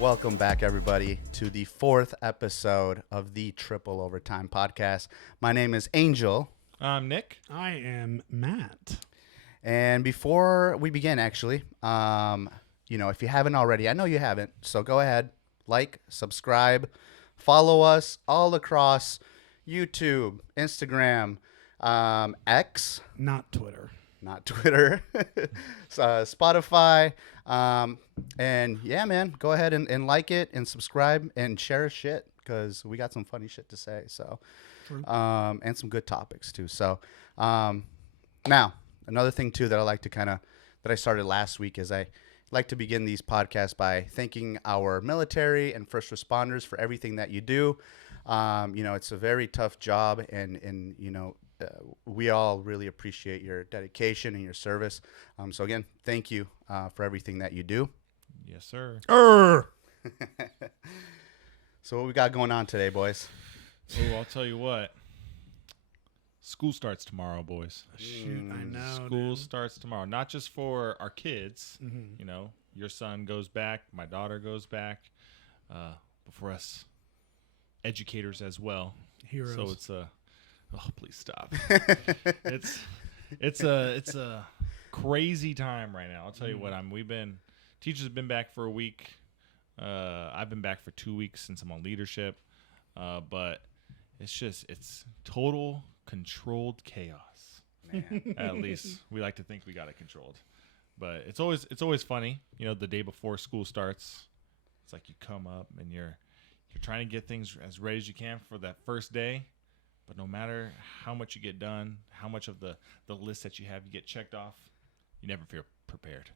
Welcome back, everybody, to the fourth episode of the Triple Overtime Podcast. My name is Angel. I'm Nick. I am Matt. And before we begin, actually, if you haven't already, I know you haven't, so go ahead, like, subscribe, follow us all across YouTube, Instagram, X, Not Twitter. not Twitter, Spotify, and yeah, man, go ahead and like it and subscribe and share shit because we got some funny shit to say. So, and some good topics too. So, now another thing too that I like to that I started last week is I like to begin these podcasts by thanking our military and first responders for everything that you do. It's a very tough job, and we all really appreciate your dedication and your service. So again, thank you for everything that you do. Yes, sir. So what we got going on today, boys? Oh, I'll tell you what. School starts tomorrow, boys. Shoot, I know. School dude. starts tomorrow. Not just for our kids. Mhm. You know, your son goes back, my daughter goes back, but for us educators as well. Heroes. So it's oh, please stop. it's a crazy time right now. I'll tell you what. Teachers have been back for a week. I've been back for 2 weeks since I'm on leadership. But it's total controlled chaos. Man. At least we like to think we got it controlled. But it's always funny. You know, the day before school starts, it's like you come up and you're trying to get things as ready as you can for that first day. But no matter how much you get done, how much of the list that you have you get checked off, you never feel prepared.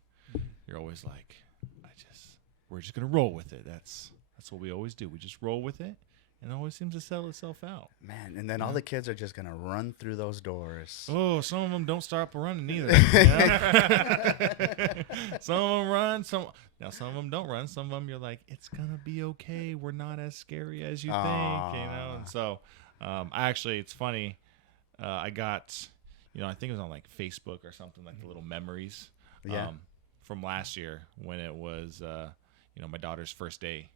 You're always like, we're just gonna roll with it. That's what we always do. We just roll with it, and it always seems to sell itself out. Man, and then all the kids are just gonna run through those doors. Oh, some of them don't stop running either. You know? Some of them run. Some of them don't run. Some of them you're like, it's gonna be okay. We're not as scary as you think. You know, and so. It's funny. I got, I think it was on like Facebook or something, like the little memories from last year when it was, my daughter's first day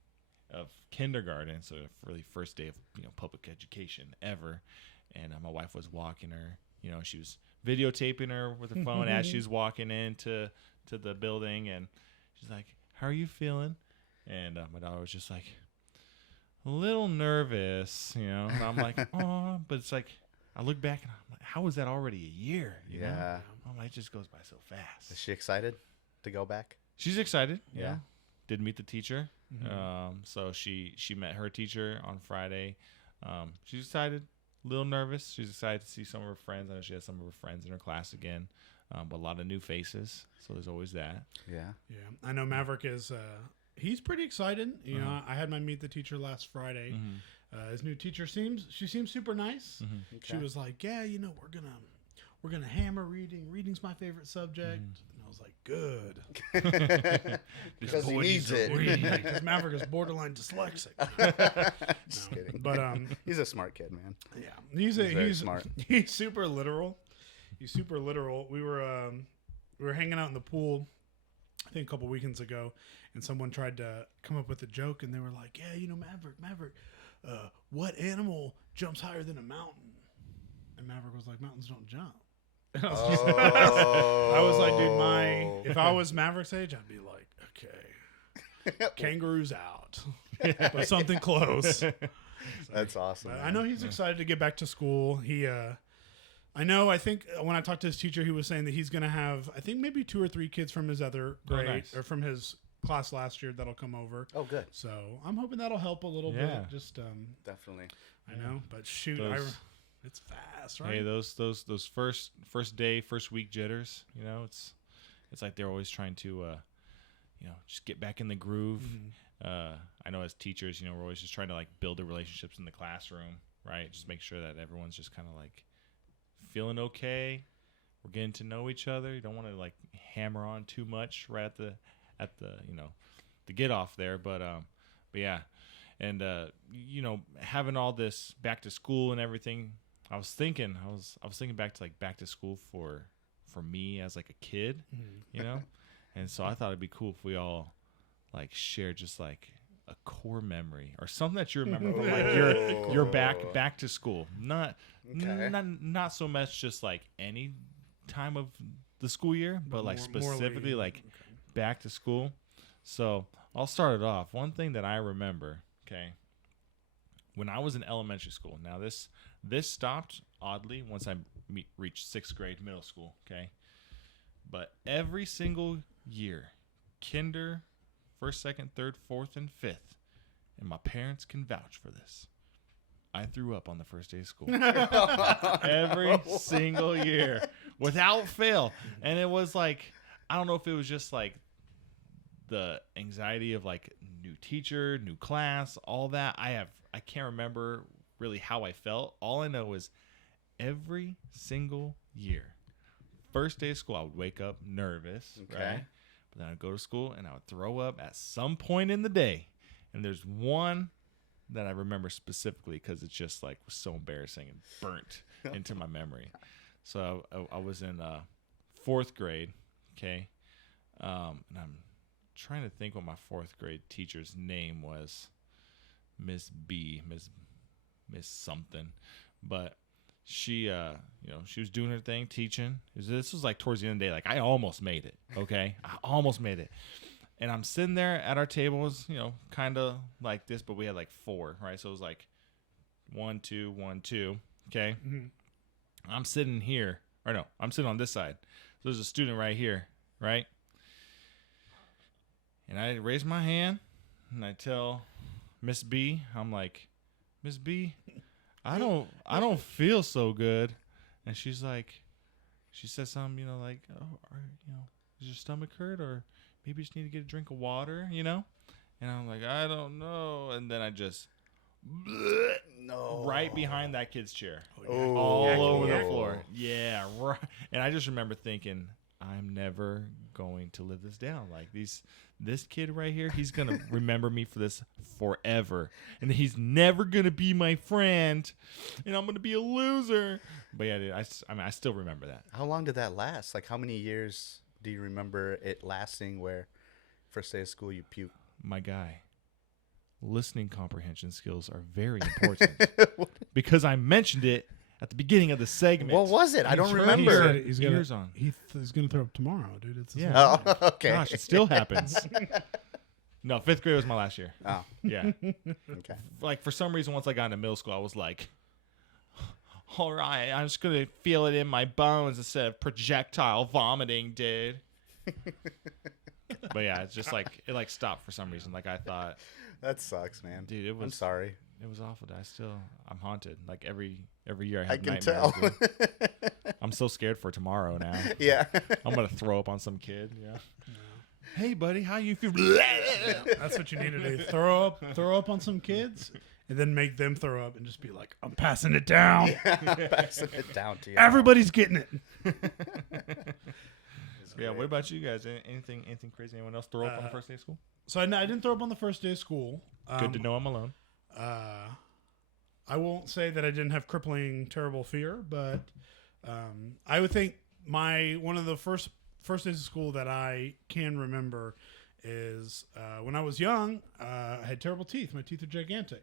of kindergarten. So really first day of, public education ever. And my wife was walking her, she was videotaping her with her phone as she was walking into the building. And she's like, how are you feeling? And my daughter was just like, a little nervous, and I'm like, oh, but it's like, I look back and I'm like, how is that already a year? You know? I'm like, it just goes by so fast. Is she excited to go back? She's excited. Yeah. Did meet the teacher. Mm-hmm. So she met her teacher on Friday. She's excited, a little nervous. She's excited to see some of her friends. I know she has some of her friends in her class again, but a lot of new faces. So there's always that. Yeah. Yeah. I know Maverick is, he's pretty excited. You know, I had my meet the teacher last Friday. His new teacher seems super nice. Okay. She was like, yeah, we're gonna hammer reading. Reading's my favorite subject. And I was like, good. Because he needs it. Because Maverick is borderline dyslexic. Just kidding. But he's a smart kid, man. yeah, he's very smart. He's super literal. We were hanging out in the pool, I think a couple weekends ago, and someone tried to come up with a joke, and they were like, yeah, Maverick, what animal jumps higher than a mountain? And Maverick was like, mountains don't jump. And I was like, dude, if I was Maverick's age, I'd be like, okay, kangaroos out, but something close. So, That's awesome. I know he's excited to get back to school. I think when I talked to his teacher, he was saying that he's going to have, I think maybe 2 or 3 kids from his other grade nice. or from his class last year that'll come over. Oh, good. So I'm hoping that'll help a little bit. Just Definitely. I know, but shoot, it's fast, right? Hey, those first day, first week jitters. It's like they're always trying to, just get back in the groove. I know as teachers, we're always just trying to like build the relationships in the classroom, right? Just make sure that everyone's just kind of like feeling okay. We're getting to know each other. You don't want to like hammer on too much right at the the get off there, but yeah. And having all this back to school and everything, I was thinking back to like back to school for me as like a kid, and so I thought it'd be cool if we all like share just like a core memory or something that you remember from like your back to school. Not so much just like any time of the school year, but like specifically like back to school. So I'll start it off. One thing that I remember, okay, when I was in elementary school. Now this stopped oddly once I reached 6th grade middle school, okay? But every single year, kinder, 1st, 2nd, 3rd, 4th, and 5th, and my parents can vouch for this, I threw up on the first day of school. Every single year, without fail. And it was like, I don't know if it was just like the anxiety of like new teacher, new class, all that. I can't remember really how I felt. All I know is every single year, first day of school, I would wake up nervous, right? But then I'd go to school and I would throw up at some point in the day. And there's one that I remember specifically because it's just like was so embarrassing and burnt into my memory. So I was in 4th grade, okay? And I'm trying to think what my 4th grade teacher's name was. Miss B, Miss something. But she she was doing her thing, teaching. This was like towards the end of the day. Like I almost made it, okay? I almost made it. And I'm sitting there at our tables, kind of like this, but we had like 4, right? So it was like 1, 2, 1, 2, okay? Mm-hmm. I'm sitting here, or no, I'm sitting on this side. So there's a student right here, right? And I raise my hand, and I tell Miss B, I'm like, Miss B, I don't feel so good. And she says something, like, does your stomach hurt, or maybe you just need to get a drink of water, And I'm like, I don't know. And then I just, right behind that kid's chair, all over the floor. Yeah, right. And I just remember thinking, I'm never going to live this down. Like this kid right here, he's gonna remember me for this forever, and he's never gonna be my friend, and I'm gonna be a loser. But yeah, dude, I still remember that. How long did that last? Like, how many years do you remember it lasting? Where first day of school you puke? My guy, listening comprehension skills are very important because I mentioned it at the beginning of the segment. What was it? I don't remember. He's going to throw up tomorrow, dude. It's okay. Gosh, it still happens. No, 5th grade was my last year. Oh. Yeah. Okay. Like, for some reason, once I got into middle school, I was like, all right, I'm just going to feel it in my bones instead of projectile vomiting, dude. But yeah, it's just like, it stopped for some reason. Like, I thought. That sucks, man. Dude, I'm sorry. It was awful. I'm haunted. Like every year I have can nightmares. tell. I'm so scared for tomorrow now. Yeah. I'm going to throw up on some kid. Yeah. No. Hey, buddy, how you feel? Yeah, that's what you need to do. Throw up on some kids and then make them throw up and just be like, I'm passing it down. Yeah, I'm passing it down to you. Everybody's getting it. Yeah, what about you guys? Anything crazy? Anyone else throw up on the first day of school? So I didn't throw up on the first day of school. Good to know I'm alone. I won't say that I didn't have crippling, terrible fear, but I would think one of the first days of school that I can remember is when I was young. I had terrible teeth. My teeth are gigantic.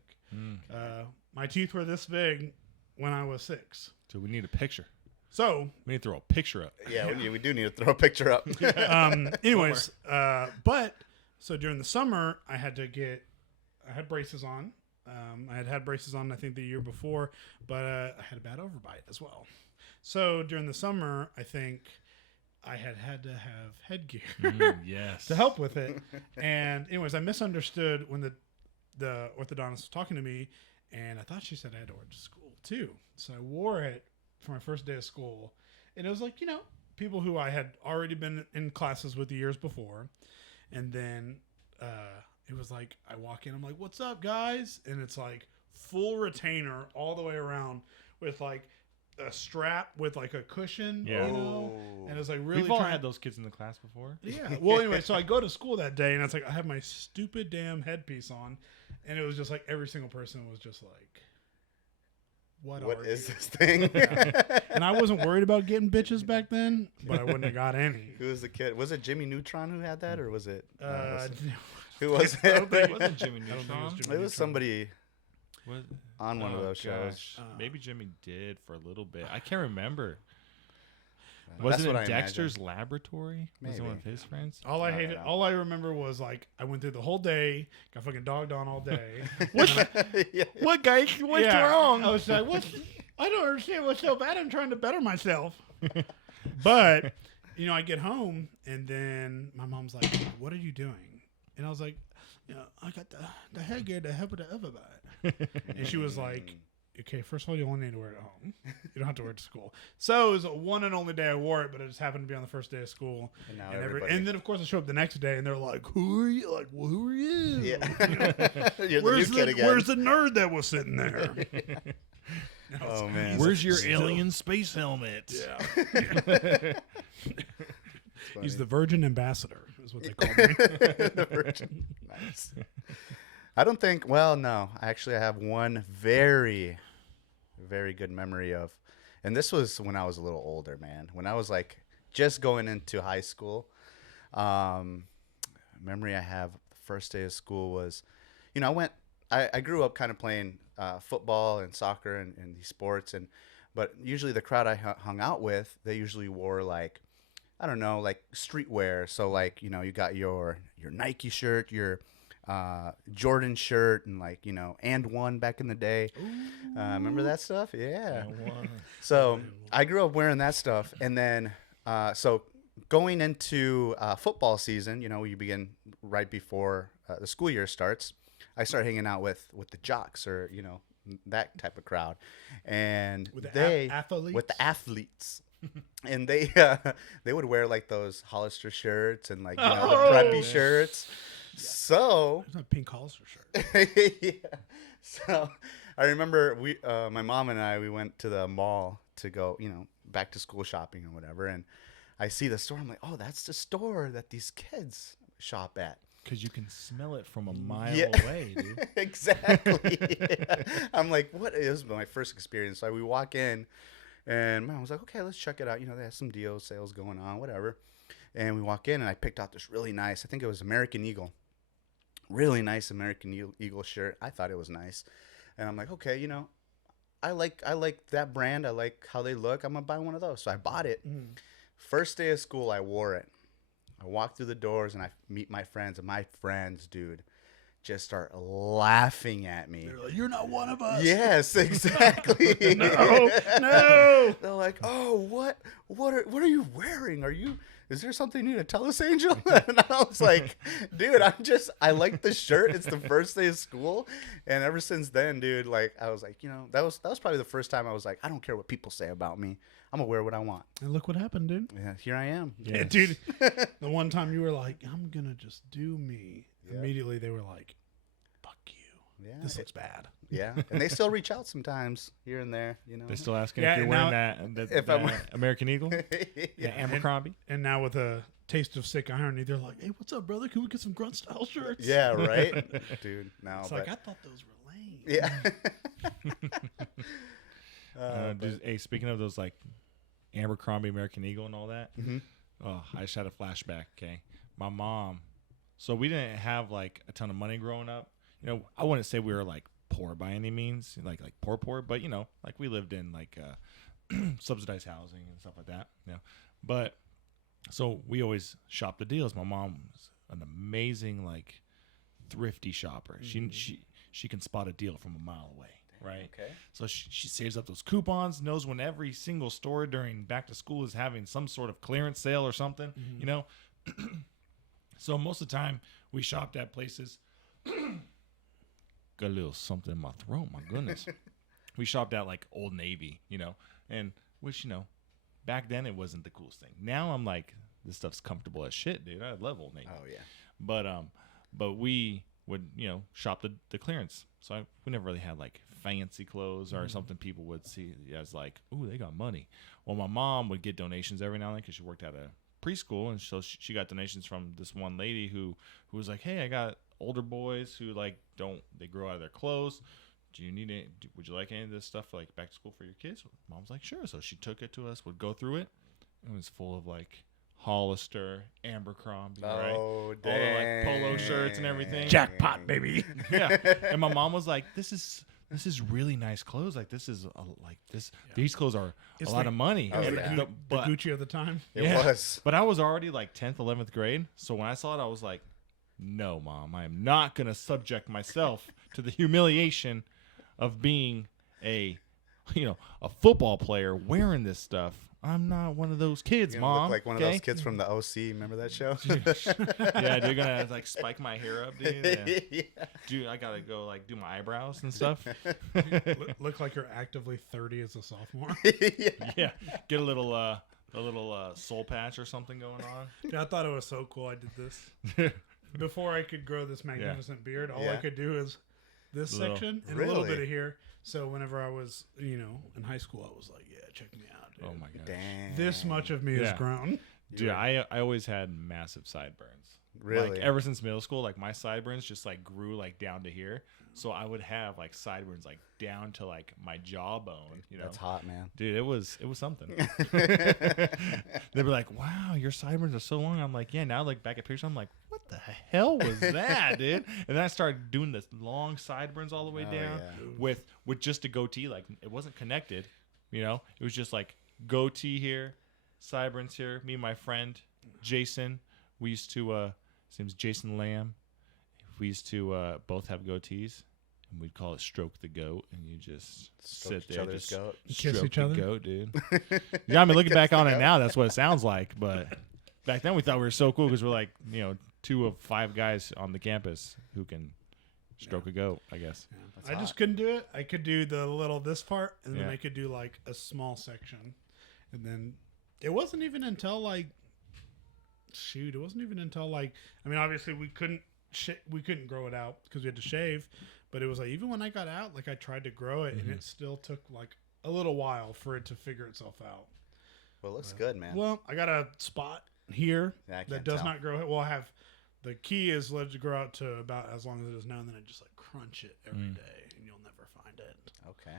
My teeth were this big when I was 6. So we need a picture. So we need to throw a picture up. Yeah, we do need to throw a picture up. Anyways, but so during the summer, I had braces on. I had braces on, I think, the year before, but I had a bad overbite as well. So during the summer, I think I had to have headgear yes. to help with it. And anyways, I misunderstood when the orthodontist was talking to me, and I thought she said I had to wear it to school too. So I wore it for my first day of school, and it was like, people who I had already been in classes with the years before, and then it was like I walk in, I'm like, what's up, guys? And it's like full retainer all the way around with like a strap with like a cushion, and it's like really. We've all had those kids in the class before. Yeah. Well, anyway, so I go to school that day, and it's like I have my stupid damn headpiece on, and it was just like every single person was just like, What is this thing? Yeah. And I wasn't worried about getting bitches back then, but I wouldn't have got any. Who was the kid? Was it Jimmy Neutron who had that, or was it? Who was It it? wasn't Jimmy I don't think it was Neutron. Jimmy. It was somebody Was, on one of oh, those shows. gosh. Maybe Jimmy did for a little bit. I can't remember. That's Wasn't what it I Dexter's imagine. Laboratory? Was it one of Maybe. his friends? All I I don't hated, know. all I remember was like I went through the whole day, got fucking dogged on all day. Yeah. What, guys? What's Yeah. wrong? I was like, I don't understand what's so bad. I'm trying to better myself. But I get home and then my mom's like, "What are you doing?" And I was like, I got the headgear to help with the overbite. And she was like, "Okay, first of all, you only need to wear it at home. You don't have to wear it to school." So it was one and only day I wore it, but it just happened to be on the first day of school. And now And, everybody. and then, of course, I show up the next day, and they're like, "Who are you?" Like, well, who are you? Yeah. You know, You're the where's new kid again. where's the nerd that was sitting there? I was Oh, like, man. Where's your alien space helmet? Yeah. He's the Virgin Ambassador, is what they call me. The Virgin. Nice. I don't think. Well, no. Actually, I have one very, very good memory of, and this was when I was a little older, man. When I was like just going into high school. Memory I have the first day of school was, I grew up kind of playing football and soccer and these sports, but usually the crowd I hung out with, they usually wore like, I don't know, like streetwear. So like, you got your Nike shirt, your Jordan shirt, and like, and one back in the day. Remember that stuff? Yeah. So I grew up wearing that stuff. And then, so going into football season, you begin right before the school year starts. I start hanging out with the jocks or, that type of crowd. And With the athletes? With the athletes. And they would wear like those Hollister shirts and like the preppy shirts. Yeah. So It's not a pink Hollister shirt. yeah. So I remember my mom and I, we went to the mall to go, back to school shopping or whatever, and I see the store. I'm like, oh, that's the store that these kids shop at. Because you can smell it from a mile Yeah. away, dude. Exactly. Yeah. I'm like, what? It was my first experience. So we walk in, and mom was like, okay, let's check it out. They have some deals, sales going on, whatever. And we walk in, and I picked out this really nice, I think it was American Eagle. Really nice American Eagle shirt. I thought it was nice. And I'm like, okay, I like that brand. I like how they look. I'm going to buy one of those. So I bought it. First day of school, I wore it. I walk through the doors and I meet my friends, and my friends, dude, just start laughing at me. They're like, "You're not one of us." Yes, exactly. No. They're like, "Oh, what are you wearing? Is there something you need to tell us, Angel?" And I was like, "Dude, I like the shirt. It's the first day of school." And ever since then, dude, like I was like, that was probably the first time I was like, I don't care what people say about me. I'm gonna wear what I want. And look what happened, dude. Yeah, here I am. Yeah, dude. The one time you were like, "I'm gonna just do me." Yeah. Immediately they were like, "Fuck you. Yeah. This looks bad." Yeah. And they still reach out sometimes here and there, They're still asking Yeah, if you're now- wearing that If I'm- American Eagle, Yeah. Abercrombie. And now with a taste of sick irony, they're like, "Hey, what's up, brother? Can we get some grunt style shirts?" Yeah, right? Dude, no. It's but, like, I thought those were lame. yeah. Hey, speaking of those like Abercrombie, American Eagle, and all that, Mhm. oh, I just had a flashback. Okay, my mom. So we didn't have like a ton of money growing up. I wouldn't say we were like poor by any means, like poor, but like we lived in like subsidized housing and stuff like that. But so we always shopped the deals. My mom was an amazing like thrifty shopper. She can spot a deal from a mile away. Right. Okay. So she saves up those coupons, knows when every single store during back to school is having some sort of clearance sale or something, So most of the time we shopped at places. Got a little something in my throat, my goodness. We shopped at like Old Navy, and which, back then it wasn't the coolest thing. Now I'm like, this stuff's comfortable as shit, dude. I love Old Navy. Oh yeah. But we would, shop the clearance. So we never really had like fancy clothes or something people would see as like, ooh, they got money. Well, my mom would get donations every now and then because she worked at a preschool, and so she got donations from this one lady who was like, hey, I got older boys who like they grow out of their clothes. Do you need it? Would you like any of this stuff for like back to school for your kids? Mom's like, sure. So she took it to us, would go through it. It was full of like Hollister, Abercrombie, right? Oh, All the like polo shirts and everything. Jackpot, baby. Yeah. And my mom was like, "This is really nice clothes. Like this is These clothes are It's a lot like- of money." Oh, The, yeah. the But- Gucci of the time. It Yeah. was. But I was already like 10th, 11th grade. So when I saw it, I was like, "No, Mom, I am not going to subject myself to the humiliation of being a football player wearing this stuff. I'm not one of those kids, You're gonna Mom." look like one of okay? those kids from the OC. Remember that show? Yeah, they're gonna like spike my hair up, dude. Yeah. Yeah. Dude, I gotta go like do my eyebrows and stuff. Look like you're actively 30 as a sophomore. Yeah, get a little soul patch or something going on. Yeah, I thought it was so cool. I did this before I could grow this magnificent beard. All I Yeah. could do is this Little- section and a little bit Really? of here. So whenever I was, in high school, I was like, "Yeah, check me out, dude. Oh my god, Damn. This much of me is Yeah. grown." dude, I always had massive sideburns. Really? Like ever since middle school, like my sideburns just like grew like down to here. So I would have like sideburns like down to like my jawbone. That's hot, man. Dude, it was something. They'd be like, "Wow, your sideburns are so long." I'm like, "Yeah." Now, like back at pictures, I'm like, "What the hell was that, dude?" And then I started doing this long sideburns all the way Oh, down yeah. with just a goatee. Like it wasn't connected, It was just like goatee here, sideburns here. Me and my friend Jason, we used to. His name's Jason Lamb. We used to both have goatees. And we'd call it stroke the goat, and you just Stroke sit each there, other's just goat. Kiss stroke each the other? goat, dude. Yeah, I mean, looking back on it now, that's what it sounds like. But back then, we thought we were so cool because we're like, 2 of 5 guys on the campus who can stroke a goat, I guess. That's I hot. just couldn't do it. I could do the little this part, and then Yeah. I could do like a small section, and then it wasn't even until like, it wasn't even until like, I mean, obviously we couldn't grow it out because we had to shave, but it was like even when I got out, like I tried to grow it, and it still took like a little while for it to figure itself out. Well, it looks good, man. Well, I got a spot here Yeah, I that can't does tell. not grow it. Well, I have the key is let it grow out to about as long as it is now, and then I just like crunch it every day, and you'll never find it. Okay.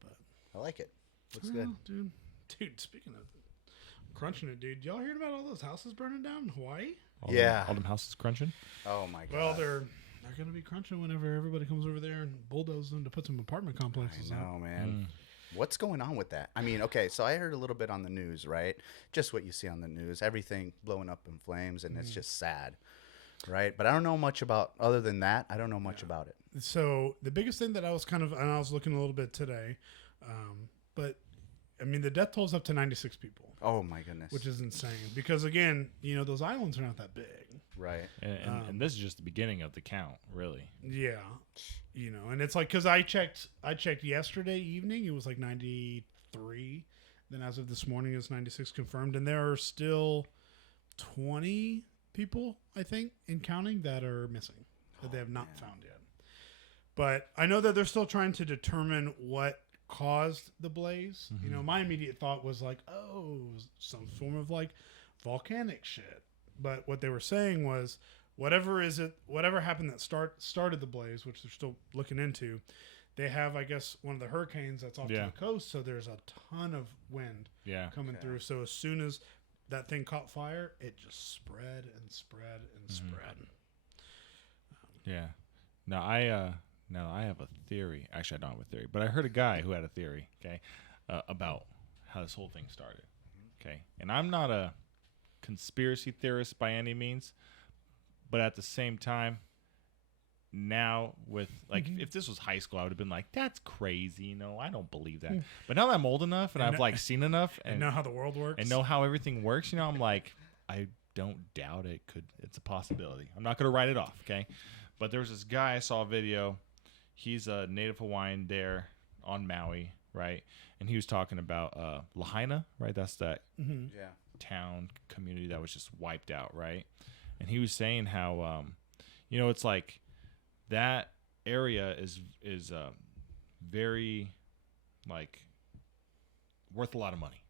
But I like it. Looks good. Well, dude. Speaking of crunching it, dude, y'all hearing about all those houses burning down in Hawaii? Yeah. All them houses crunching. Oh my god. Well, they're gonna be crunching whenever everybody comes over there and bulldoze them to put some apartment I complexes up. know, man. What's going on with that? I mean, okay, so I heard a little bit on the news, right? Just what you see on the news, everything blowing up in flames, and it's just sad, right? But I don't know much about, other than that, I don't know much about it. So the biggest thing that I was and I was looking a little bit today, but I mean the death toll's up to 96 people, Oh my goodness. which is insane because again, those islands are not that big. right. And this is just the beginning of the count, really. Yeah, and it's like because I checked yesterday evening, it was like 93. Then as of this morning, it's 96 confirmed, and there are still 20 people, I think, in counting that are missing that they have not found yet. But I know that they're still trying to determine what caused the blaze. My immediate thought was like, oh, some form of like volcanic shit. But what they were saying was whatever happened that started the blaze, which they're still looking into, they have, I guess, one of the hurricanes that's off to the coast, so there's a ton of wind coming through. So as soon as that thing caught fire, it just spread and spread and spread. Yeah. Now I have a theory. Actually, I don't have a theory, but I heard a guy who had a theory. Okay, about how this whole thing started. Okay, and I'm not a conspiracy theorist by any means, but at the same time, now with like if this was high school, I would have been like, "That's crazy." I don't believe that. But now that I'm old enough and I've like seen enough And know how the world works. and know how everything works, I'm like, I don't doubt it. It's a possibility. I'm not going to write it off, okay? But there was this guy, I saw a video. He's a native Hawaiian there on Maui, right? And he was talking about Lahaina, right? That's that Yeah. town community that was just wiped out, right? And he was saying how, it's like that area is very like worth a lot of money.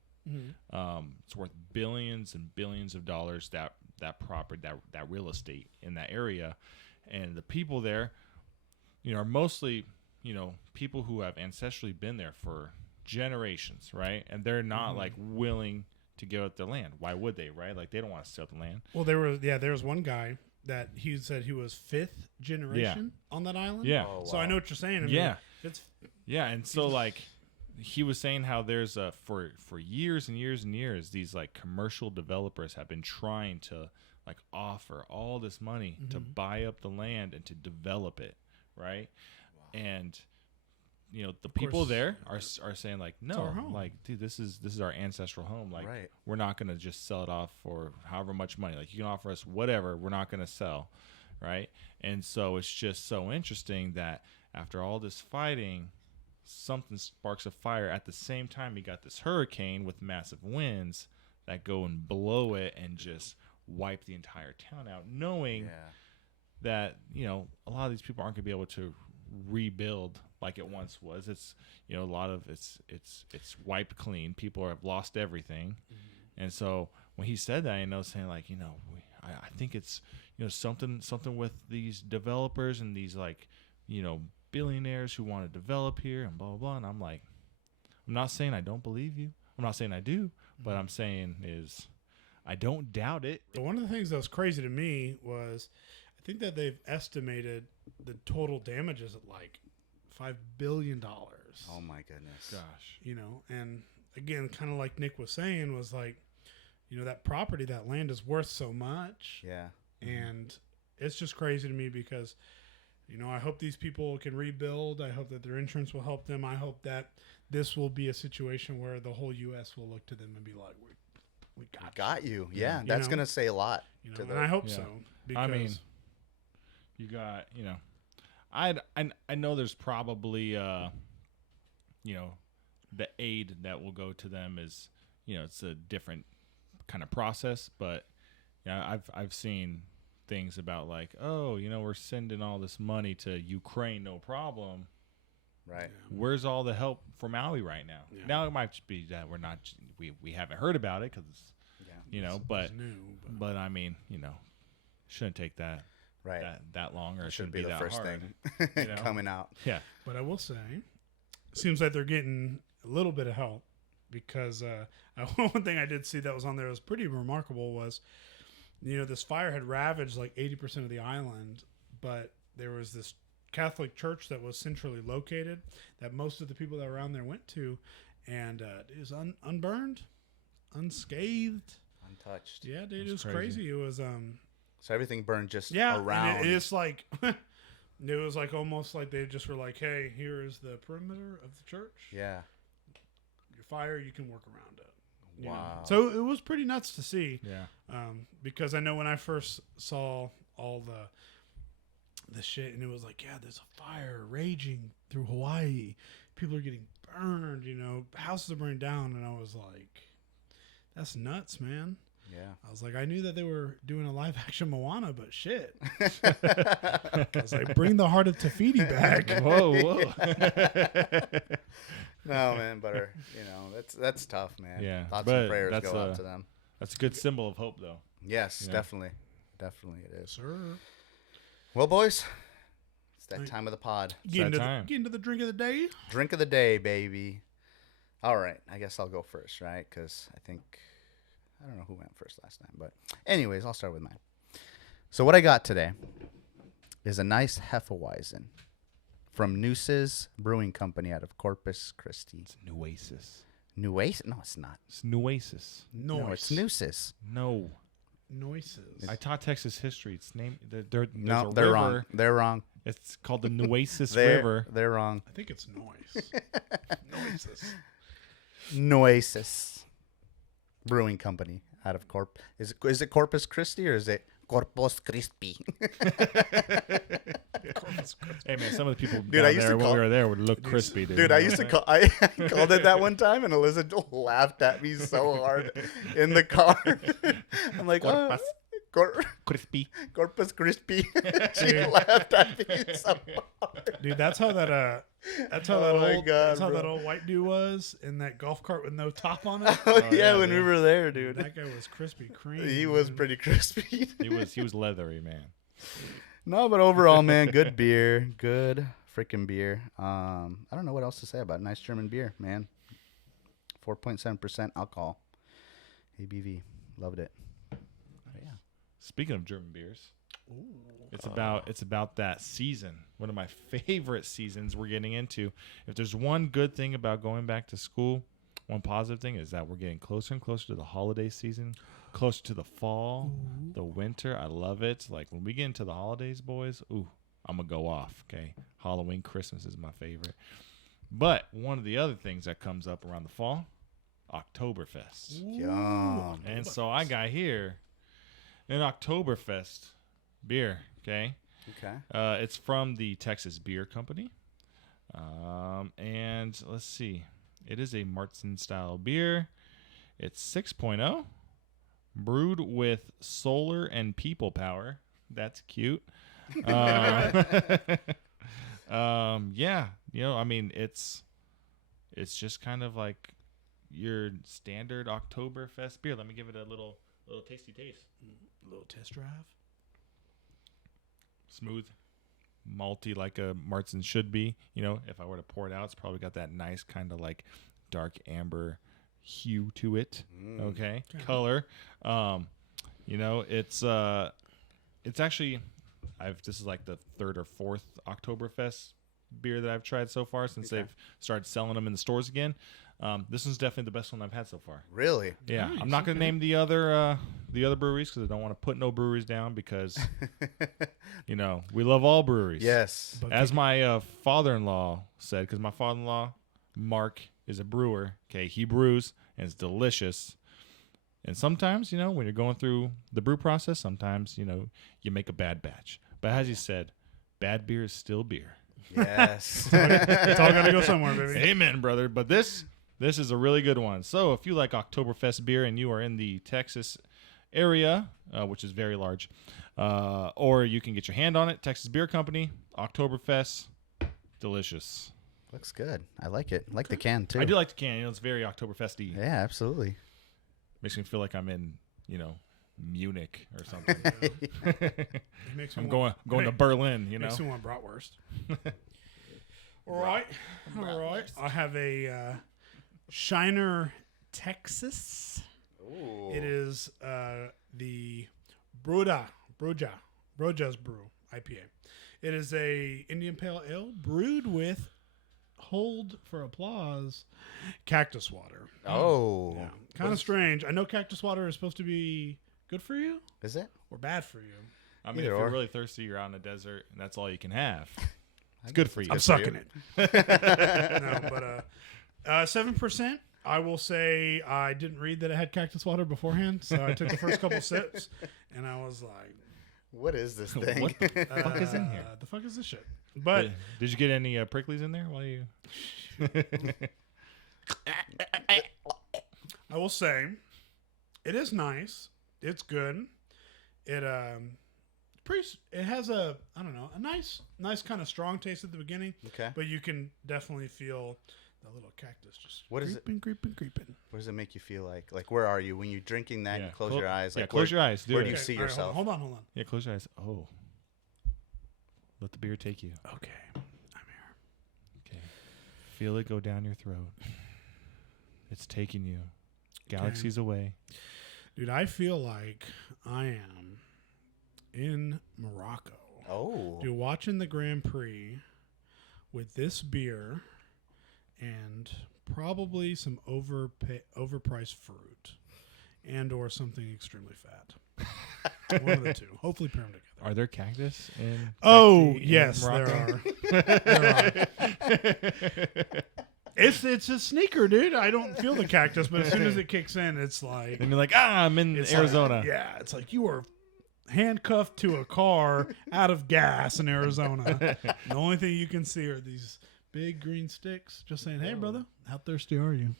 It's worth billions and billions of dollars, that property, that real estate in that area. And the people there, are mostly, people who have ancestrally been there for generations, right? And they're not like willing to give up their land. Why would they, right? Like, they don't want to sell the land. Well, there was one guy that he said he was 5th generation on that island. Yeah. Oh, So I know what you're saying. I mean, Yeah. it's Yeah, and so like he was saying how there's for years and years and years, these like commercial developers have been trying to like offer all this money to buy up the land and to develop it, right? Wow. And you know, the people there are saying like, no, like, dude, this is our ancestral home. Like, we're not gonna just sell it off for however much money. Like, you can offer us whatever, we're not gonna sell, right? And so it's just so interesting that after all this fighting, something sparks a fire. At the same time, you got this hurricane with massive winds that go and blow it and just wipe the entire town out, knowing that, you know, a lot of these people aren't gonna be able to rebuild like it once was. It's, you know, a lot of it's wiped clean. People have lost everything. And so when he said that, you know, saying like, you know, I think it's, you know, something with these developers and these like, you know, billionaires who want to develop here and blah blah blah. And I'm like, I'm not saying I don't believe you, I'm not saying I do, but I'm saying is I don't doubt it. But one of the things that was crazy to me was I think that they've estimated the total damages at like $5 billion. Oh my goodness. Gosh. You know, and again, kind of like Nick was saying, was like, you know, that property, that land is worth so much. Yeah. And it's just crazy to me because, you know, I hope these people can rebuild. I hope that their insurance will help them. I hope that this will be a situation where the whole U.S. will look to them and be like, we got you. Yeah, You that's know? going to say a lot. You know, and I hope so. Because I mean, you got, you know, I know there's probably, you know, the aid that will go to them is, you know, it's a different kind of process, but yeah, I've seen things about like, oh, you know, we're sending all this money to Ukraine, no problem. Right. Where's all the help for Maui right now? Yeah. Now it might just be that we haven't heard about it because, you know, but new, but I mean, you know, shouldn't take that that long, or it should shouldn't be the that first hard, thing you know? coming out. Yeah. But I will say, it seems like they're getting a little bit of help because one thing I did see that was on there was pretty remarkable was, you know, this fire had ravaged like 80% of the island, but there was this Catholic church that was centrally located that most of the people that were around there went to, and it was unburned, unscathed, untouched. Yeah, dude, it was crazy. It was so everything burned just around. around. It's like it was like almost like they just were like, hey, here is the perimeter of the church. Yeah. Your fire, you can work around it. You know? Wow. So it was pretty nuts to see. Yeah. Because I know when I first saw all the shit, and it was like, yeah, there's a fire raging through Hawaii. People are getting burned, you know, houses are burning down, and I was like, that's nuts, man. Yeah. I was like, I knew that they were doing a live action Moana, but shit. I was like, bring the heart of Tafiti back. Whoa. No, man, but you know, that's tough, man. Yeah. Thoughts but and prayers go out to them. That's a good symbol of hope, though. Yes, You know? definitely it is. Sir. Well, boys, it's that time of the pod. Get into time. the drink of the day. Drink of the day, baby. All right, I guess I'll go first, right? Because I don't know who went first last time, but anyways, I'll start with mine. So what I got today is a nice Hefeweizen from Noose's Brewing Company out of Corpus Christi. It's Nueces. Nueces? No, it's not. It's Nueces. No, it's Noose's. No. Noises. I taught Texas history. It's named. No, they're wrong. They're wrong. It's called the Nueces River. They're wrong. I think it's noise. Noises. Nueces Brewing Company out of Is it Corpus Christi or is it Corpus Christi? Hey man, some of the people Dude, I down used there to when we were there would look crispy. Dude, I used to call. I called it that one time, and Elizabeth laughed at me so hard in the car. I'm like, crispy. Corpus Christi. She laughed at me so hard. Dude, that's how that God, old white dude was in that golf cart with no top on it. Oh, yeah, when dude. we were there, dude. That guy was Krispy Kreme. He was man. pretty crispy. He was leathery, man. No, but overall, man, good beer. Good freaking beer. I don't know what else to say about it. Nice German beer, man. 4.7% alcohol. ABV. Loved it. Yeah. Speaking of German beers, it's about that season. One of my favorite seasons we're getting into. If there's one good thing about going back to school, one positive thing is that we're getting closer and closer to the holiday season, closer to the fall, the winter. I love it. Like when we get into the holidays, boys, I'm going to go off, okay? Halloween, Christmas is my favorite. But one of the other things that comes up around the fall, Oktoberfest. Yum. And so I got here an Oktoberfest beer, okay? Okay. It's from the Texas Beer Company. And let's see. It is a Marzen-style beer. It's 6.0, brewed with solar and people power. That's cute. Yeah, I mean, it's just kind of like your standard Oktoberfest beer. Let me give it a little tasty taste. A little test drive. Smooth, malty like a Marzen should be. If I were to pour it out, it's probably got that nice kind of like dark amber hue to it. Okay. Color. It's actually this is like the third or fourth Oktoberfest beer that I've tried so far since they've started selling them in the stores again. This one's definitely the best one I've had so far. Really? Yeah. Nice, I'm not going to name the other breweries because I don't want to put no breweries down because, we love all breweries. Yes. As my father-in-law said, because my father-in-law, Mark, is a brewer. Okay, he brews, and it's delicious. And sometimes, when you're going through the brew process, sometimes, you make a bad batch. But as he said, bad beer is still beer. Yes. It's all got to go somewhere, baby. Amen, brother. But this is a really good one. So if you like Oktoberfest beer and you are in the Texas area, which is very large, or you can get your hand on it, Texas Beer Company, Oktoberfest, delicious. Looks good. I like it. I like the can, too. I do like the can. It's very Oktoberfesty. Yeah, absolutely. Makes me feel like I'm in, Munich or something. It makes me I'm want- going to Berlin, Makes me want bratwurst. All right. I have a Shiner, Texas. Ooh. It is the Broja's Brew IPA. It is a Indian Pale Ale brewed with, hold for applause, cactus water. Oh. Yeah. Kind of strange. I know cactus water is supposed to be good for you Is it? or bad for you. I mean, Either if you're or. really thirsty, you're out in the desert, and that's all you can have. It's good for you. I'm sucking it. No, but 7%. I will say I didn't read that it had cactus water beforehand, so I took the first couple sips, and I was like, What is this thing? What the fuck is in here? The fuck is this shit? But Did you get any pricklies in there while you? I will say, it is nice. It's good. It it has a nice kind of strong taste at the beginning. Okay. But you can definitely feel the little cactus just What is it? creeping. What does it make you feel like? Like, where are you when you're drinking that? Yeah, You close your eyes. Like, close your eyes. where Do do you it. see all right, yourself? hold on. Yeah, close your eyes. Oh, let the beer take you. Okay, I'm here. Okay, feel it go down your throat. It's taking you galaxies away. Dude, I feel like I am in Morocco. Oh. Dude, watching the Grand Prix with this beer and probably some overpriced fruit and or something extremely fat. One of the two. Hopefully pair them together. Are there cactus in? Oh, in yes, Morocco? there are. It's a sneaker, dude. I don't feel the cactus, but as soon as it kicks in, it's like... And you're like, I'm in it's Arizona. like- yeah, it's like you are handcuffed to a car out of gas in Arizona. The only thing you can see are these big green sticks just saying, hey, brother, how thirsty are you?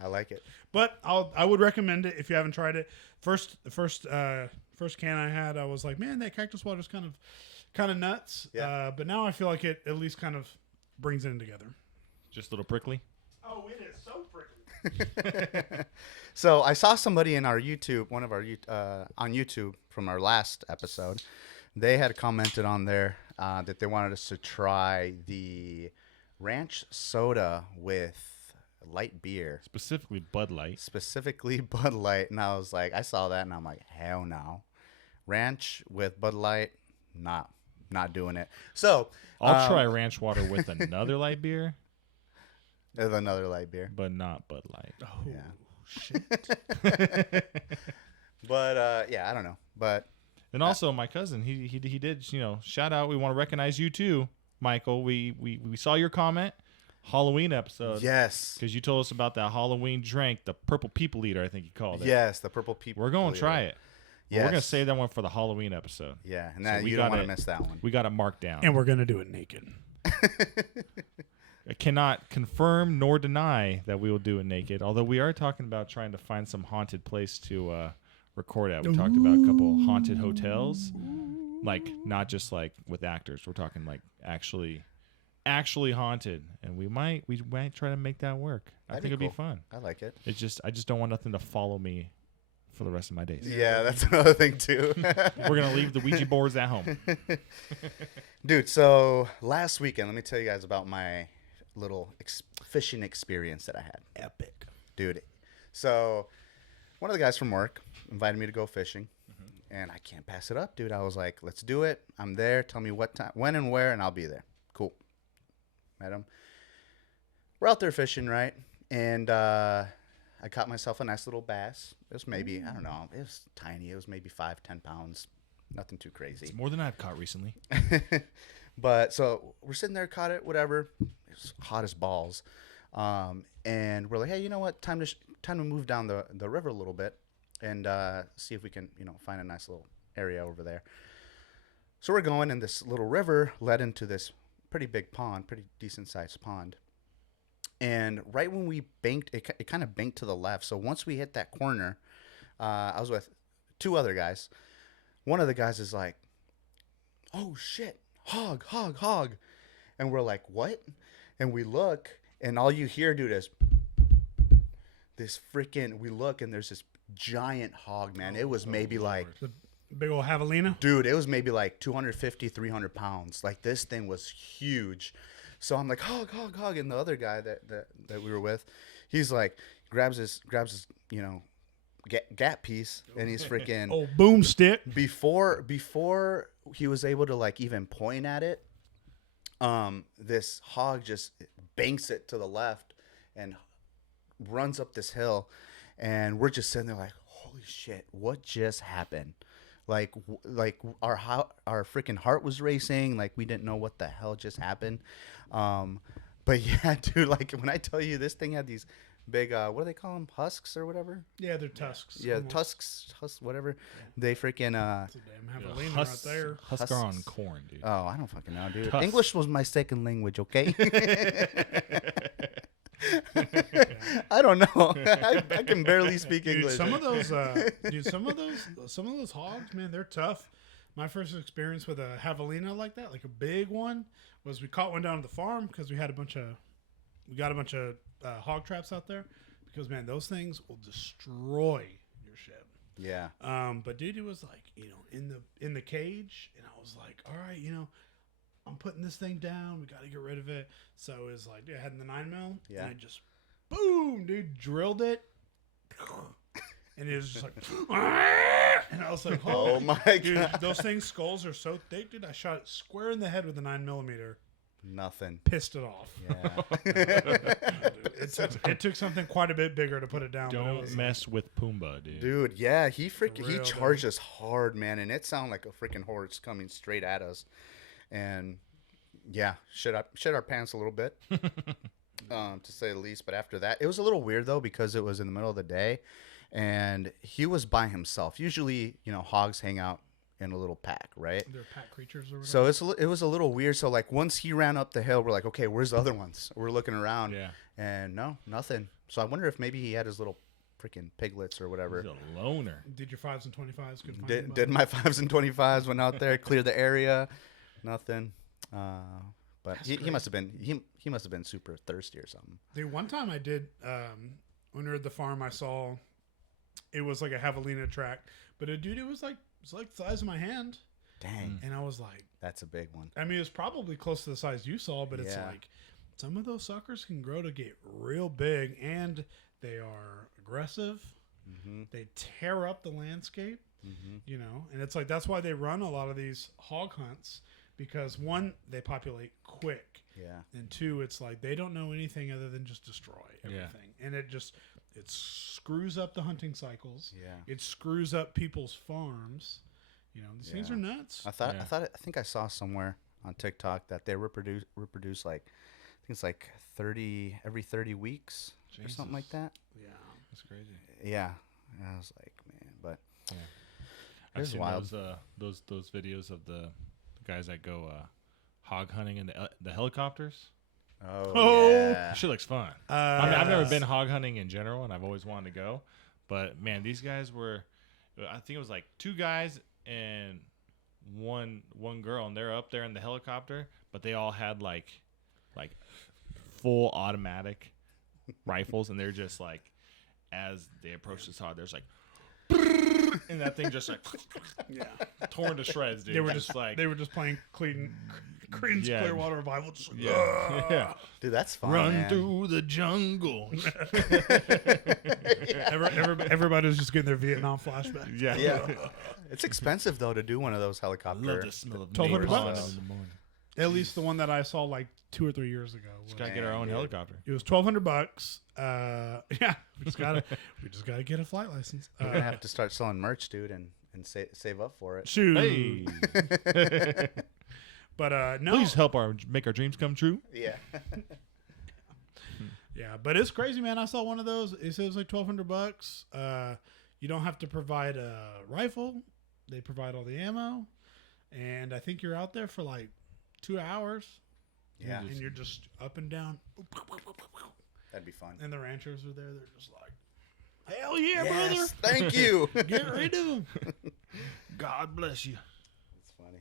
I like it. But I would recommend it if you haven't tried it. The first can I had, I was like, man, that cactus water is kind of nuts. Yeah. But now I feel like it at least kind of brings it in together. Just a little prickly. Oh, it is so prickly. So I saw somebody in our YouTube, on YouTube from our last episode. They had commented on there that they wanted us to try the ranch soda with light beer, Specifically Bud Light. and I was like, I saw that and I'm like, hell no, ranch with Bud Light, not doing it. So I'll try ranch water with another light beer, there's another light beer, but not Bud Light. Oh, yeah. shit. But yeah, I don't know, but And also my cousin, he did, shout out. We want to recognize you too, Michael. We saw your comment, Halloween episode. yes, Because you told us about that Halloween drink, the Purple People Eater, I think you called it. yes, the purple people. We're going to try it. Yes. We're going to save that one for the Halloween episode. Yeah, and So that, we you don't got want it. to miss that one. We got it marked down. And we're going to do it naked. I cannot confirm nor deny that we will do it naked, although we are talking about trying to find some haunted place to record at. We talked about a couple haunted hotels, like not just like with actors. We're talking like actually haunted, and we might try to make that work. I That'd think it'd be be fun. I like it. I just don't want nothing to follow me for the rest of my days. Yeah, that's another thing too. We're gonna leave the Ouija boards at home. Dude, so last weekend, let me tell you guys about my little fishing experience that I had. Epic. Dude, so one of the guys from work invited me to go fishing, and I can't pass it up, dude. I was like, let's do it. I'm there. Tell me what time, when and where, and I'll be there. Cool. Met him. We're out there fishing, right? And I caught myself a nice little bass. It was maybe, I don't know, it was tiny. It was maybe 5-10 pounds. Nothing too crazy. It's more than I've caught recently. But so we're sitting there, caught it, whatever. It was hot as balls. And we're like, hey, you know what? Time to move down the river a little bit and see if we can, find a nice little area over there. So we're going, and this little river led into this pretty big pond, pretty decent sized pond. And right when we banked, it kind of banked to the left. So once we hit that corner, I was with two other guys. One of the guys is like, oh shit, hog. And we're like, what? And we look, and all you hear, dude, is this freaking, we look, and there's this giant hog, man. It was maybe like, The big old javelina. dude, it was maybe like 250, 300 pounds. Like, this thing was huge. So I'm like, hog. And the other guy that we were with, he's like, grabs his gap piece, and he's freaking, Oh, boomstick. before he was able to like even point at it, this hog just banks it to the left and runs up this hill, and we're just sitting there like, holy shit, what just happened? Like our freaking heart was racing, like we didn't know what the hell just happened. But yeah, dude, like when I tell you this thing had these big what do they call them, husks or whatever? Yeah, they're tusks. Yeah, almost. husks, whatever. They freaking That's a damn javelina right there. Husker on corn, dude. oh, I don't fucking know, dude. Tusk. English was my second language, okay? I don't know. I can barely speak Dude, English. some of those hogs, man, they're tough. My first experience with a javelina like that, like a big one, was we caught one down at the farm because we got a bunch of hog traps out there. Because man, those things will destroy your ship. Yeah. But dude, it was like, in the cage, and I was like, all right, I'm putting this thing down. We got to get rid of it. So it was like, I had the 9mm. Yeah. And I just, boom, dude, drilled it. And it was just like, and I was like, Oh my dude, god. those things, skulls are so thick, dude. I shot it square in the head with a 9mm. Nothing. Pissed it off. Yeah. It took something quite a bit bigger to put it down. but it Don't was mess with Pumbaa, dude. Dude, yeah, he For real, charged us hard, man, and it sounded like a freaking horse coming straight at us. And yeah, shit our pants a little bit. To say the least. But after that, it was a little weird though, because it was in the middle of the day and he was by himself. Usually, hogs hang out in a little pack, right? They're pack creatures or So whatever. it was a little weird. So like once he ran up the hill, we're like, okay, where's the other ones? We're looking around, Yeah. and no, nothing. So I wonder if maybe he had his little freaking piglets or whatever. He's a loner. Did your 5s and 25s? Couldn't find Did anybody? my 5s and 25s, went out there, cleared the area, nothing. But he must have been he must have been super thirsty or something. Dude, one time I did, when we were at the farm, I saw, it was like a javelina track, but it was like the size of my hand, Dang, and I was like, that's a big one. I mean, it was probably close to the size you saw, but it's Yeah. like, some of those suckers can grow to get real big, and they are aggressive. Mm-hmm. They tear up the landscape, Mm-hmm. and it's like that's why they run a lot of these hog hunts, because one, they populate quick, Yeah. and two, it's like they don't know anything other than just destroy everything, and it screws up the hunting cycles. Yeah. It screws up people's farms. These things Yeah. are nuts. I think I saw somewhere on TikTok that they reproduce like, I think it's like every 30 weeks or something like that. Yeah. That's crazy. Yeah. And I was like, man, but Yeah. it I've was seen wild. those videos of the guys that go hog hunting in the helicopters. Oh, yeah. That shit looks fun. I mean, I've never been hog hunting in general, and I've always wanted to go. But man, these guys were, I think it was like 2 guys and one girl, and they're up there in the helicopter, but they all had like full automatic rifles, and they're just like, as they approach this hog, there's like, and that thing just like torn to shreds, dude. They were just playing Creedence Yeah. Clearwater Revival. Just like, yeah. Dude, that's fun. Run man. through the jungle. Everybody was just getting their Vietnam flashbacks. Yeah. Yeah. It's expensive though to do one of those Love helicopter. the smell of $1,200 napalm bucks. in the morning. At least the one that I saw like 2 or 3 years ago. Just gotta get our own dude. helicopter. It was $1,200. Yeah, we just gotta get a flight license. We're gonna have to start selling merch, dude, and save up for it. Shoot. Hey, But no. please help make our dreams come true. Yeah. Yeah, but it's crazy, man. I saw one of those. It says like $1,200. You don't have to provide a rifle. They provide all the ammo, and I think you're out there for like 2 hours. Yeah. And you're just up and down. That'd be fun. And the ranchers are there. They're just like, hell yeah, Yes, thank you. brother. Get rid of them. God bless you. It's funny.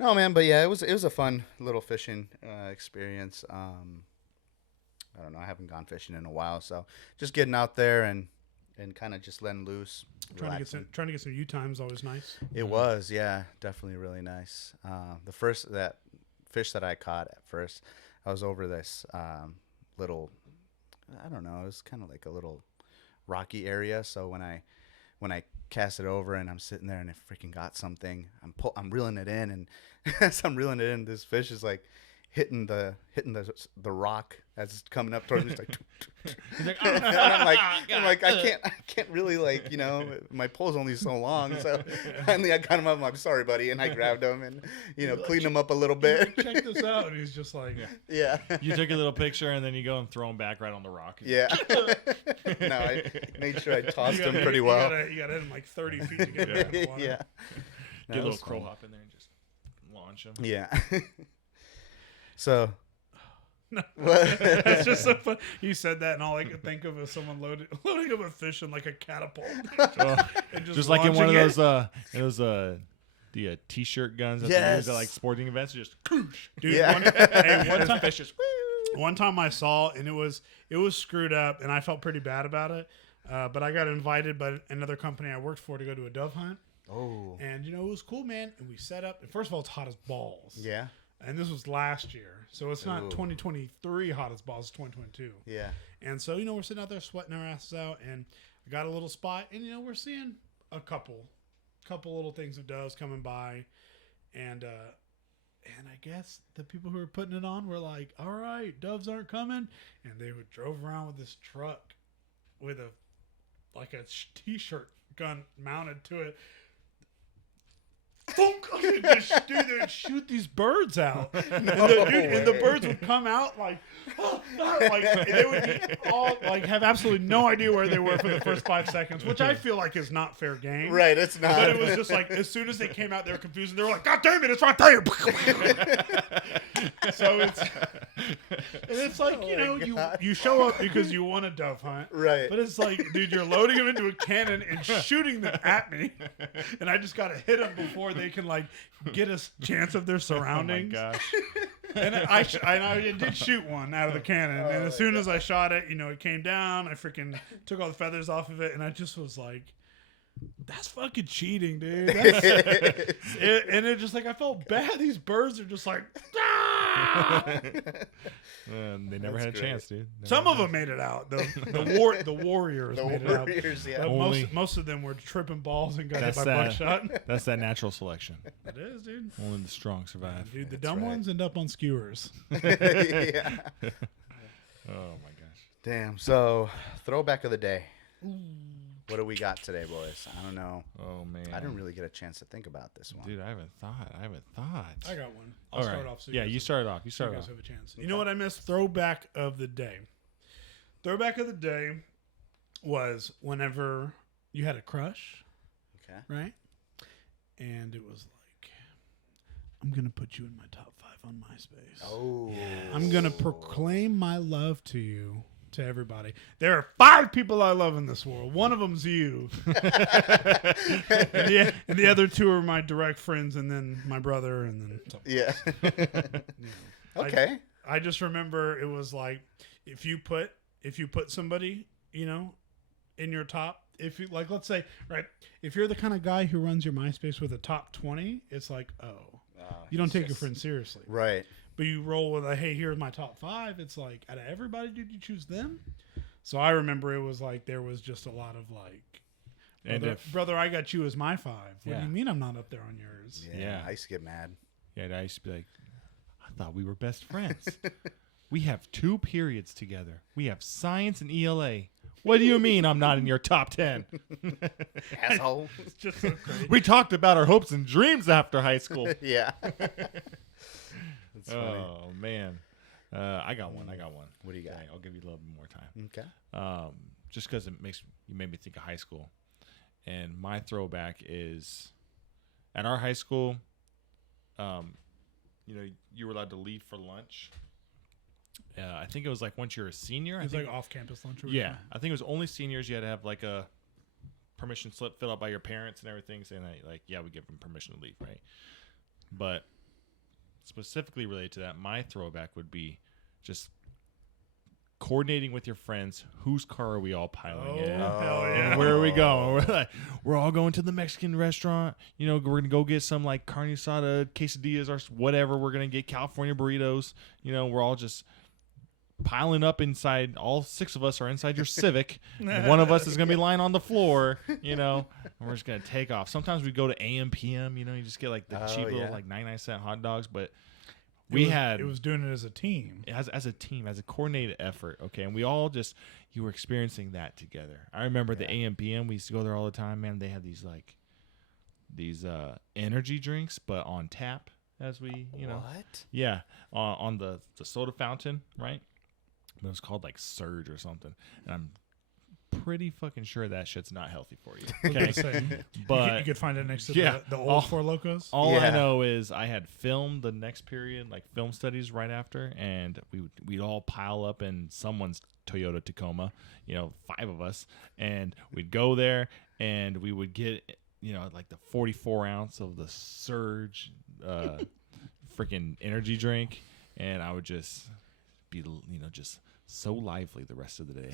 No, man, but yeah, it was a fun little fishing experience. I don't know. I haven't gone fishing in a while, so just getting out there and kind of just letting loose. Trying to relaxing. get some U time is always nice. It was, yeah, definitely really nice. The first fish that I caught at first, I was over this little, I don't know, it was kind of like a little rocky area. So when I cast it over and I'm sitting there and I freaking got something, I'm reeling it in, and as I'm reeling it in, this fish is like hitting the rock as it's coming up towards me. It's like, He's like, and I'm like, I can't really, like, my pole's only so long. So finally I got him up. I'm like, sorry, buddy. And I grabbed him and, cleaned him up a little bit. Check this out. And he's just like, Yeah. you took a little picture and then you go and throw him back right on the rock. Yeah. No, I made sure I tossed him pretty You well. gotta hit him like 30 feet to get back in the water. Yeah. Get No, a it little was crow fun. hop in there and just launch him. Yeah. So. No. What? It's just so fun. You said that, and all I could think of is someone loading up a fish in like a catapult. And Just like in one of launching those the t-shirt guns that they Yes. use at like sporting events. Just it. Dude, Yeah. one time, fish just one time I saw, and it was screwed up, and I felt pretty bad about it. But I got invited by another company I worked for to go to a dove hunt, Oh. and it was cool, man. And we set up. And first of all, it's hot as balls. Yeah. And this was last year, so it's not Ooh. 2023 hot as balls. It's 2022. Yeah. And so, we're sitting out there sweating our asses out, and I got a little spot, and, we're seeing a couple little things of doves coming by, and I guess the people who were putting it on were like, all right, doves aren't coming, and they drove around with this truck with a t-shirt gun mounted to it. Thunk! Dude, they would shoot these birds out, and the birds would come out like they would be all like have absolutely no idea where they were for the first 5 seconds, which I feel like is not fair game. Right. It's not. But it was just like as soon as they came out, they were confused, and they were like, "God damn it, it's right there!" So it's like you show up because you want a dove hunt, Right. But it's like, dude, you're loading them into a cannon and shooting them at me, and I just gotta hit them before they can like get a chance of their surroundings. Oh my gosh. And I did shoot one out of the cannon, and as soon as I shot it, it came down. I freaking took all the feathers off of it, and I just was like, "That's fucking cheating, dude." And it just like I felt bad. These birds are just like, ah! They never That's had a great. chance, dude. Some of them made it out. The Warriors The made Warriors, it yeah. out. But Only- most of them were tripping balls and got hit That's by that. buckshot. That's that natural selection. It is, dude. Only the strong survive. Dude, the That's dumb right. ones end up on skewers. Yeah. Oh my gosh. Damn. So, throwback of the day. What do we got today, boys? I don't know. Oh man. I didn't really get a chance to think about this one. Dude, I haven't thought. I got one. I'll All start right. off. So Yeah, guys you have- started off. You so you started guys off. have a chance. You know what I missed? Throwback of the day. Throwback of the day was whenever you had a crush, Okay. right? And it was like, I'm gonna put you in my top 5 on MySpace. Oh. I'm gonna proclaim my love to you, to everybody. There are 5 people I love in this world. One of them's you, and the other 2 are my direct friends, and then my brother, and then something. Yeah. Okay. I just remember it was like if you put somebody, you know, in your top, if you like, let's say, right, if you're the kind of guy who runs your MySpace with a top 20, it's like, you don't take your friends seriously. Right. But you roll with a, hey, here's my top 5. It's like, out of everybody, did you choose them? So I remember it was like there was just a lot of like, And brother, I got you as my 5. What Yeah. do you mean I'm not up there on yours? Yeah. Yeah. I used to get mad. I used to be like, I thought we were best friends. We have 2 periods together. We have science and ELA. What do you mean I'm not in your top 10? Asshole. It's just so crazy. We talked about our hopes and dreams after high school. Yeah. That's funny. Oh man, I got one. What do you got? Okay, I'll give you a little bit more time. Okay. Just because you made me think of high school, and my throwback is at our high school. You were allowed to leave for lunch. I think it was like once you're a senior. It's I think, like off-campus lunch. Or yeah, whatever. I think it was only seniors. You had to have like a permission slip filled out by your parents and everything, saying that like, yeah, we give them permission to leave, right? But specifically related to that, my throwback would be just coordinating with your friends. Whose car are we all piling in? hell And yeah. where are we going? We're like, we're all going to the Mexican restaurant. You know, we're gonna go get some like carne asada, quesadillas, or whatever. We're gonna get California burritos. You know, we're all just piling up inside. All 6 of us are inside your Civic. And one of us is gonna be lying on the floor. You know, and we're just gonna take off. Sometimes we go to AM PM. You know, you just get like the cheap little yeah. like 99-cent hot dogs, but. It was doing it as a team. As a team, as a coordinated effort, okay, and we all you were experiencing that together. I remember the AMPM, we used to go there all the time, man. They had these energy drinks, but on tap, as we, What? yeah, on the soda fountain, right? It was called like Surge or something, and I'm pretty fucking sure that shit's not healthy for you. Okay, but you could find it next to yeah, the old Four Locos. all I Yeah. know is I had filmed the next period, like film studies right after, and we'd all pile up in someone's Toyota Tacoma, 5 of us, and we'd go there and we would get, like the 44 ounce of the Surge freaking energy drink, and I would just be, just so lively the rest of the day,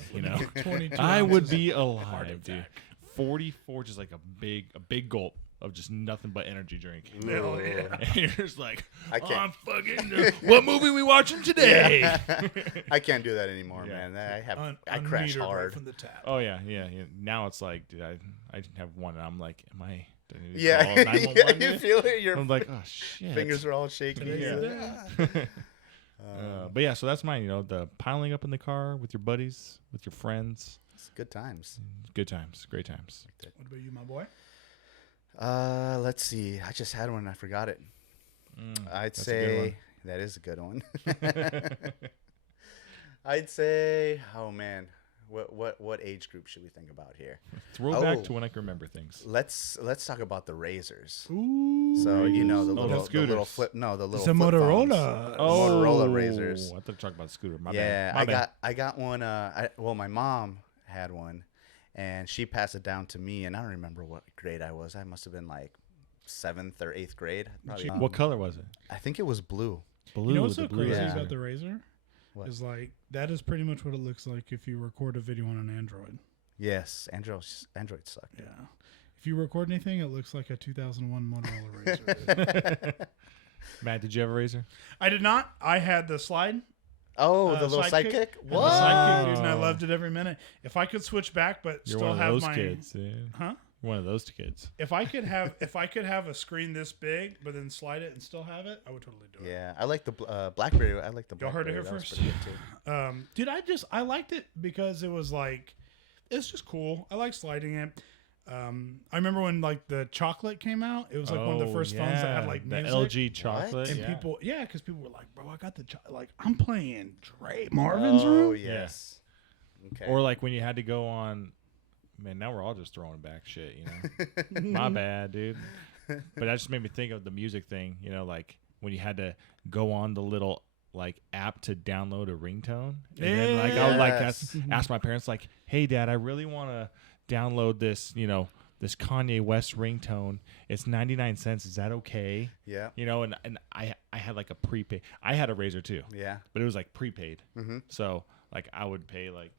22 I would ounces be of heart alive, dude. attack. 44, just like a big gulp of just nothing but energy drink. Hell yeah. And you're just like, I can't. I'm fucking. What movie we watching today? I can't do that anymore, Yeah. man. I crash Unmetered right hard. from the tap. Oh yeah. Now it's like, dude, I have one, and I'm like, am I? Do I need to Yeah, call 911 you yet? feel it. Your I'm like, oh shit. fingers are all shaky. Today's the day. But yeah, so that's mine. The piling up in the car with your buddies, with your friends. It's good times. Good times, great times. What about you, my boy? Let's see. I just had one and I forgot it. I'd that's a good one. say that is a good one. I'd say, oh man, what age group should we think about here? Throwback Oh. to when I can remember things. Let's talk about the razors. Ooh. So Razors. the Oh, the little scooters. flip. No, the little It's a flip phones. Motorola. Motorola razors. I thought you talked about the scooter. My Yeah, bad. My bad. I got one. My mom had one, and she passed it down to me. And I don't remember what grade I was. I must have been like 7th or 8th grade. Probably, What color was it? I think it was blue. Blue. You know what's the so blue crazy Yeah. about the Razor? What? Is like that is pretty much what it looks like if you record a video on an Android. Yes, Android suck. Yeah. If you record anything, it looks like a 2001 Motorola Razor. Matt, did you have a razor? I did not. I had the slide. Oh, the little sidekick. sidekick? The What? sidekick, dude, and I loved it every minute. If I could switch back, but You're still one of have those my kids, dude. huh? You're one of those kids. If I could have a screen this big, but then slide it and still have it, I would totally do it. Yeah, I like the BlackBerry. I like the Y'all heard BlackBerry. it here That was first? pretty good, too. Dude, I liked it because it was like, it's just cool. I like sliding it. I remember when like the chocolate came out. It was like one of the first phones that had like the music. LG chocolate. And yeah. people, because people were like, bro, I got the like, I'm playing Dre Marvin's Room. Oh, yes. Okay. Or like when you had to go on, man, now we're all just throwing back shit, you know? My bad, dude. But that just made me think of the music thing, you know, like when you had to go on the little like app to download a ringtone. And then like I would like ask my parents like, hey dad, I really want to download this, you know, this Kanye West ringtone. It's 99 cents. Is that okay? Yeah. You know, and I had like a prepaid. I had a razor too. Yeah. But it was like prepaid. Mm-hmm. So like I would pay like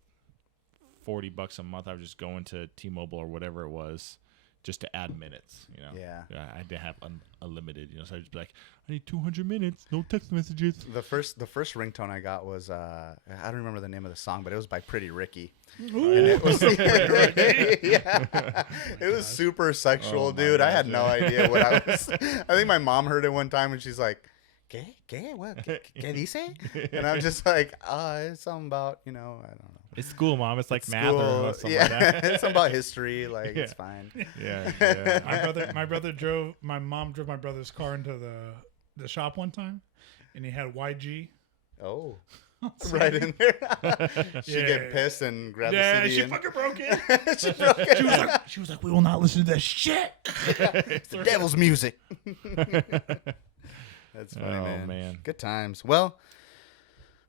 $40 a month. I would just go into T-Mobile or whatever it was just to add minutes, you know. Yeah. I didn't have unlimited, you know, so I'd just be like, I need 200 minutes, no text messages. The first ringtone I got was I don't remember the name of the song, but it was by Pretty Ricky. Ooh. And it was yeah. It was super sexual, dude. I had no idea what I was. I think my mom heard it one time and she's like, ¿Qué? What? ¿Qué dice? And I'm just like, it's something about, you know, I don't know. It's school, mom. It's like math School. or something Yeah. like that. It's something about history. Like, Yeah. it's fine. Yeah. My mom drove my brother's car into the shop one time, and he had YG. Oh. Right in there. She get pissed and grab the CD. She and fucking broke it. she broke it. She was like, we will not listen to that shit. It's the devil's music. That's funny, man. Good times. Well,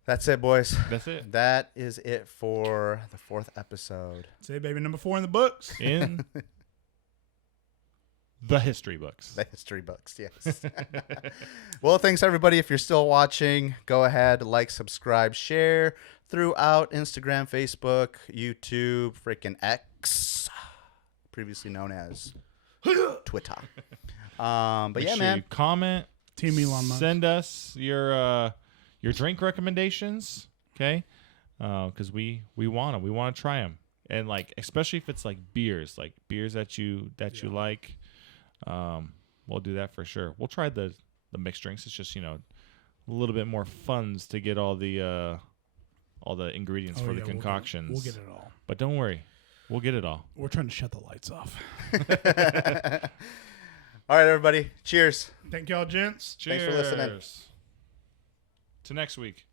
that's it, boys. That's it. That is it for the 4th episode. Say, baby, number 4 in the books. In the history books. The history books, yes. Well, thanks, everybody. If you're still watching, go ahead, like, subscribe, share throughout Instagram, Facebook, YouTube, freaking X, previously known as Twitter. But Make yeah, sure man. you comment. Team Elon Musk. Send us your drink recommendations, okay? Because we want them. We want to try them, and like especially if it's like beers that you like. We'll do that for sure. We'll try the mixed drinks. It's just, you know, a little bit more funds to get all the ingredients for the concoctions. We'll get it all. But don't worry, we'll get it all. We're trying to shut the lights off. All right, everybody. Cheers. Thank y'all, gents. Cheers. Thanks for listening. To next week.